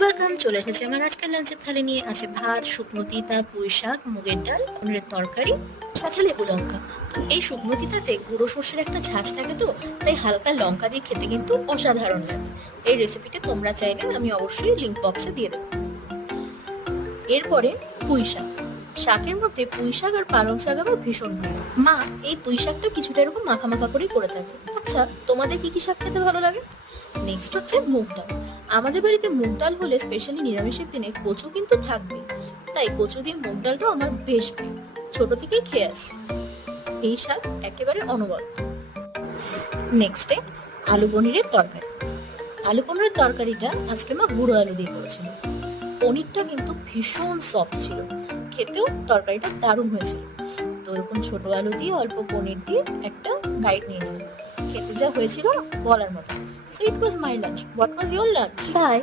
Welcome, চলে এসেছে আমার আজকের লাঞ্চের থালি নিয়ে। আছে ভাত, শুকনো তিতা, পুঁই শাক, মুগের ডাল, পনিরের তরকারি, সাথে লেবু লঙ্কা। তো এই শুকনো তিতাতে গুঁড়ো সর্ষের একটা ঝাঁঝ থাকে, তো তাই হালকা লঙ্কা দিয়ে খেতে কিন্তু অসাধারণ লাগে। এই রেসিপিটা তোমরা চাইলে আমি অবশ্যই লিঙ্ক বক্সে দিয়ে দেবো। এরপরে পুঁই শাক। শাকের মধ্যে পুঁই শাক আর পালং শাক আমার ভীষণ প্রিয়। মা এই পুঁই শাকটা কিছুটা এরকম মাখা মাখা করেই করে থাকে। আচ্ছা, তোমাদের কি কি শাক খেতে ভালো লাগে? নেক্সট হচ্ছে মুগ ডাল। আমাদের বাড়িতে মুগ ডাল হলে, স্পেশালি নিরামিষের দিনে, কচু কিন্তু থাকবেই। তাই কচু দিয়ে মুগ ডালটাও আমার বেশ প্রিয়, ছোট থেকেই খেয়ে আসছি। এই শাক একেবারে অনবদ্য। নেক্সটে আলু পনিরের তরকারি। আলু পনিরের তরকারিটা আজকে মা গুঁড়ো আলু দিয়ে করেছিল। পনিরটা কিন্তু ভীষণ সফট ছিল, খেতেও তরকারিটা দারুণ হয়েছিল। তো এরকম ছোট আলু দিয়ে অল্প পনির দিয়ে একটা বাইট নিয়ে নিলাম। খেতে যা হয়েছিল বলার মতো। So it was my lunch. What was your lunch? By.